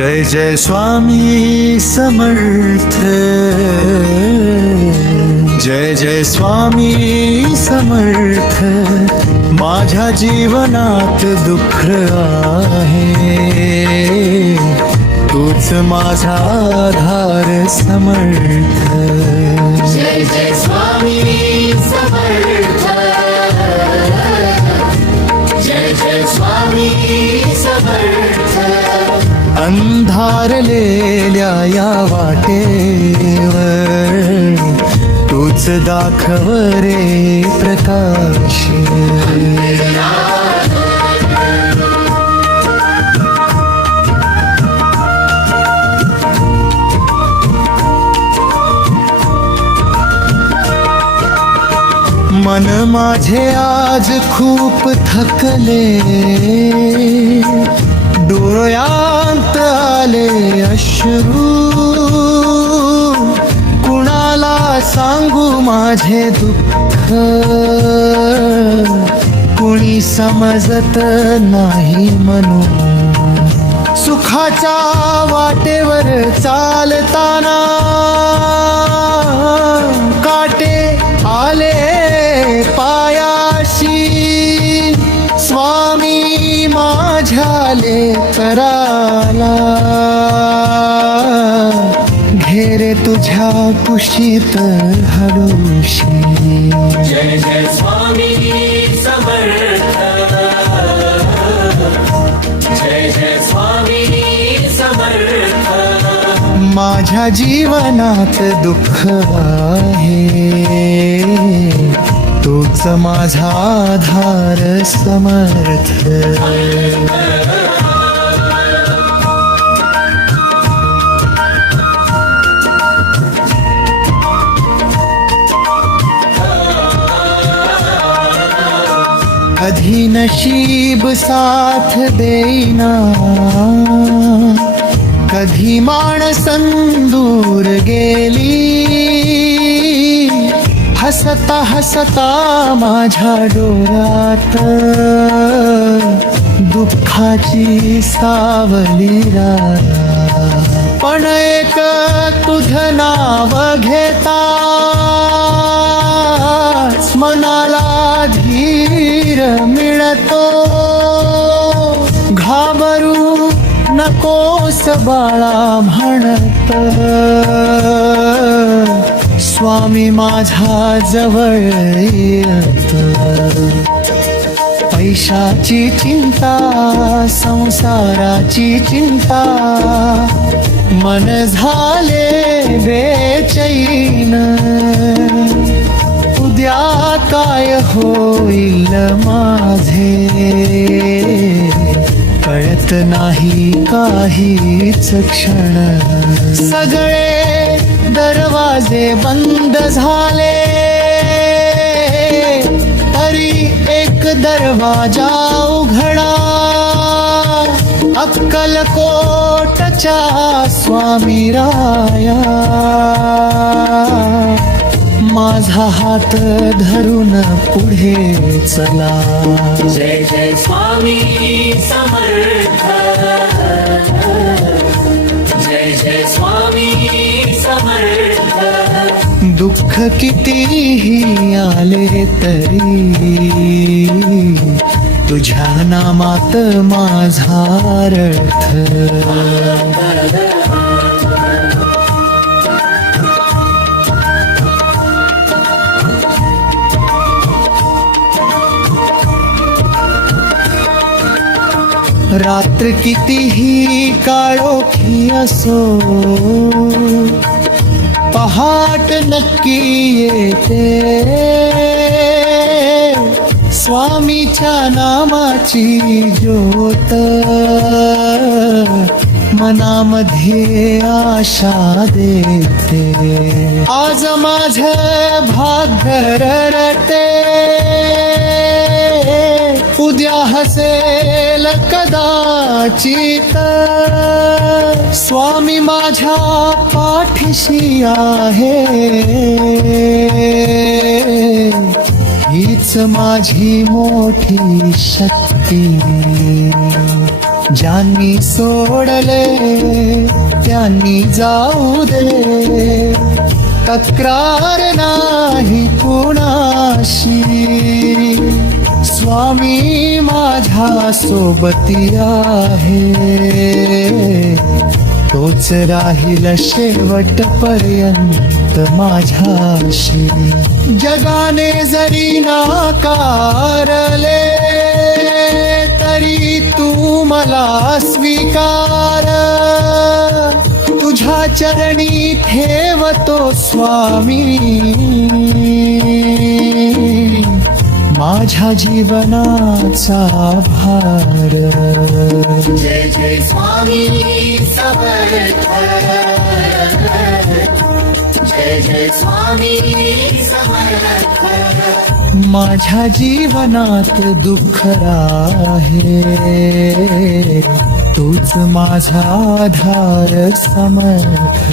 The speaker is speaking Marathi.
जय जय स्वामी समर्थ, जय जय स्वामी समर्थ. माझ्या जीवनात दुःख आहे, तूच माझा आधार समर्थ. जय जय स्वामी समर्थ, जय जय स्वामी समर्थ. अंधारलेल्या या वाटेवर तूच दाखव रे प्रकाश. मन माझे आज खूप थकले, डोळ्यांत आले अश्रू. कुणाला सांगू माझे दुःख, कुणी समजत नाही म्हणून. सुखाच्या वाटेवर चालताना काटे आले पायाशी. स्वामी माझ्या लेकराला घेरे तुझ्या कुशीत हळूशी. जय जय स्वामी समर्थ, जय जय स्वामी समर्थ. माझ्या जीवनात दुःख आहे, तूच माझा आधार समर्थ. कधी नशीब साथ देईना, कधी माणसं दूर गेली. हसता हसता माझ्या डोळ्यात दुःखाची सावली राया. पण एक तुझं नाव घेता मनाला धीर मिळतो. घाबरू नकोस बाळा म्हणत स्वामी माझ्या जवळ येत. पैशाची चिंता, संसाराची चिंता, मन झाले बेचैन. उद्या काय होईल माझे कळत नाही काहीच क्षण. सगळे दरवाजे बंद झाले, तरी एक दरवाजा उघडा. अक्कलकोटच्या स्वामी राया माझा हात धरून पुढे चला. जय जय स्वामी समर्थ, जय जय स्वामी समर्थ. दुःख कितीही आले तरी तुझ्या नामात माझा अर्थ. रात्र कितीही काळोखी असो, पहाट नक्की येते. स्वामीच्या नामाची ज्योत मनामध्ये आशा देते. आज माझे भाग्य रडते, उद्या हसेल कदाचित. स्वामी माझ्या पाठीशी आहे, हीच माझी मोठी शक्ती. ज्यांनी सोडले त्यांनी जाऊ दे, तक्रार नाही कुणाशी, स्वामी माझ्या सोबती आहे, तोच राहील शेवटपर्यंत माझ्याशी. जगाने जरी नाकारले तरी तू मला स्वीकार, तुझ्या चरणी ठेवतो स्वामी माझ्या जीवनाचा भार. जय जय स्वामी समर्थ, जय जय स्वामी समर्थ. माझ्या जीवनात दुःख आहे, तूच माझा आधार समर्थ.